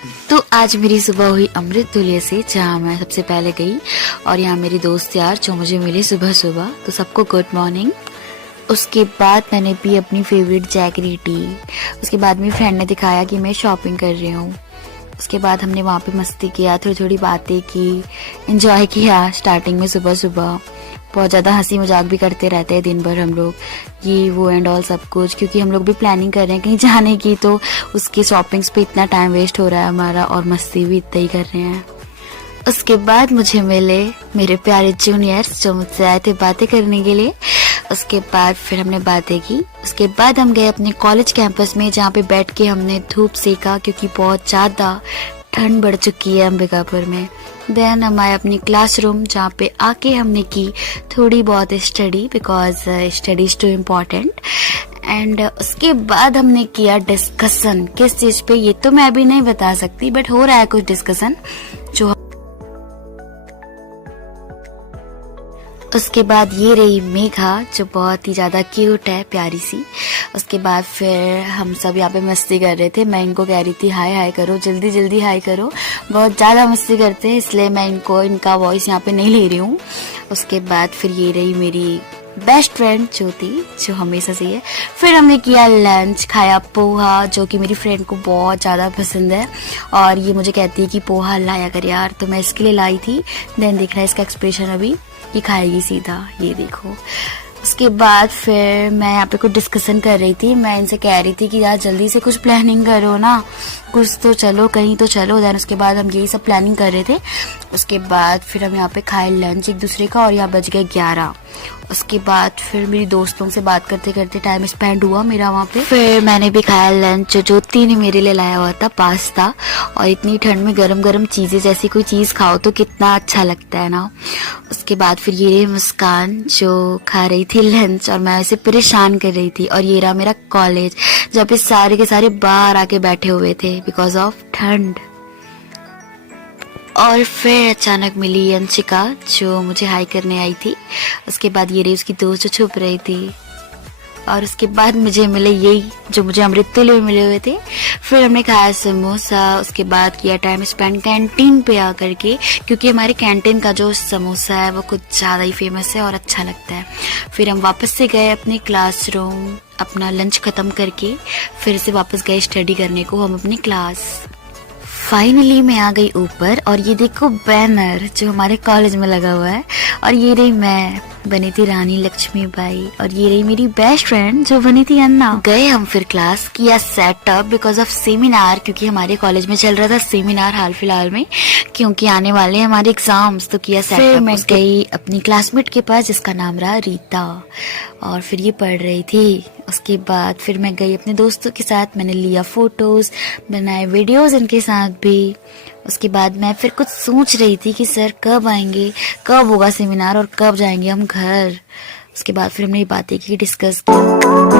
तो आज मेरी सुबह हुई अमृत तुल्य से, जहाँ मैं सबसे पहले गई और यहाँ मेरी दोस्त यार जो मुझे मिले सुबह सुबह, तो सबको गुड मॉर्निंग। उसके बाद मैंने पी अपनी फेवरेट जैगरी टी। उसके बाद मेरी फ्रेंड ने दिखाया कि मैं शॉपिंग कर रही हूँ। उसके बाद हमने वहाँ पे मस्ती किया, थोड़ी थोड़ी बातें की, एंजॉय किया। स्टार्टिंग में सुबह सुबह बहुत ज़्यादा हंसी मजाक भी करते रहते हैं दिन भर हम लोग, ये वो एंड ऑल सब कुछ, क्योंकि हम लोग भी प्लानिंग कर रहे हैं कहीं जाने की, तो उसकी शॉपिंग्स पे इतना टाइम वेस्ट हो रहा है हमारा और मस्ती भी इतना ही कर रहे हैं। उसके बाद मुझे मिले मेरे प्यारे जूनियर्स जो मुझसे आए थे बातें करने के लिए। उसके बाद फिर हमने बातें की। उसके बाद हम गए अपने कॉलेज कैंपस में, जहाँ पे बैठ के हमने धूप सेका क्योंकि बहुत ज़्यादा ठंड बढ़ चुकी है अंबिकापुर में। देन हम आए अपनी क्लासरूम, जहाँ पे आके हमने की थोड़ी बहुत study, because study is too important. And उसके बाद हमने किया डिस्कशन। किस चीज़ पे ये तो मैं अभी नहीं बता सकती, बट हो रहा है कुछ डिस्कशन जो। उसके बाद ये रही मेघा जो बहुत ही ज़्यादा क्यूट है, प्यारी सी। उसके बाद फिर हम सब यहाँ पे मस्ती कर रहे थे। मैं इनको कह रही थी हाय हाय करो, जल्दी जल्दी हाय करो, बहुत ज़्यादा मस्ती करते हैं, इसलिए मैं इनका वॉइस यहाँ पे नहीं ले रही हूँ। उसके बाद फिर ये रही मेरी बेस्ट फ्रेंड ज्योति जो हमेशा से है। फिर हमने किया लंच, खाया पोहा जो कि मेरी फ्रेंड को बहुत ज़्यादा पसंद है और ये मुझे कहती है कि पोहा लाया कर यार, तो मैं इसके लिए लाई थी। देन देख रहा है इसका एक्सप्रेशन अभी, ये खाएगी सीधा, ये देखो। उसके बाद फिर मैं यहाँ पे कुछ डिस्कशन कर रही थी। मैं इनसे कह रही थी कि यार जल्दी से कुछ प्लानिंग करो ना, कुछ तो चलो, कहीं तो चलो। देन उसके बाद हम यही सब प्लानिंग कर रहे थे। उसके बाद फिर हम यहाँ पे खाए लंच एक दूसरे का और यहाँ बज गए 11। उसके बाद फिर मेरी दोस्तों से बात करते करते टाइम स्पेंड हुआ मेरा वहाँ पे। फिर मैंने भी खाया लंच जो ज्योति ने मेरे लिए लाया हुआ था, पास्ता। और इतनी ठंड में गरम गरम चीज़ें, जैसी कोई चीज़ खाओ तो कितना अच्छा लगता है ना। उसके बाद फिर ये रही मुस्कान जो खा रही थी लंच और मैं उसे परेशान कर रही थी। और ये रहा मेरा कॉलेज जहाँ पे सारे के सारे बाहर आके बैठे हुए थे बिकॉज ऑफ ठंड। और फिर अचानक मिली अंशिका जो मुझे हाई करने आई थी। उसके बाद ये रही उसकी दोस्त जो छुप रही थी। और उसके बाद मुझे मिले यही जो मुझे अमृतुल्य में मिले हुए थे। फिर हमने खाया समोसा। उसके बाद किया टाइम स्पेंड कैंटीन पे आकर के, क्योंकि हमारे कैंटीन का जो समोसा है वो कुछ ज़्यादा ही फेमस है और अच्छा लगता है। फिर हम वापस से गए अपने क्लासरूम, अपना लंच ख़त्म करके फिर से वापस गए स्टडी करने को हम अपनी क्लास। फाइनली मैं आ गई ऊपर और ये देखो बैनर जो हमारे कॉलेज में लगा हुआ है। और ये रही मैं, बनी थी रानी लक्ष्मीबाई। और ये रही मेरी बेस्ट फ्रेंड जो बनी थी अन्ना। गए हम फिर क्लास, किया सेटअप बिकॉज ऑफ सेमिनार, क्योंकि हमारे कॉलेज में चल रहा था सेमिनार हाल फिलहाल में, क्योंकि आने वाले हैं हमारे एग्जाम्स, तो किया सेटअप। फिर मैं गई अपनी क्लासमेट के पास जिसका नाम रहा रीता, और फिर ये पढ़ रही थी। उसके बाद फिर मैं गई अपने दोस्तों के साथ, मैंने लिया फोटोज, बनाए वीडियोज इनके साथ भी। उसके बाद मैं फिर कुछ सोच रही थी कि सर कब आएंगे, कब होगा सेमिनार और कब जाएंगे हम घर। उसके बाद फिर हमने ये बातें की, डिस्कस की।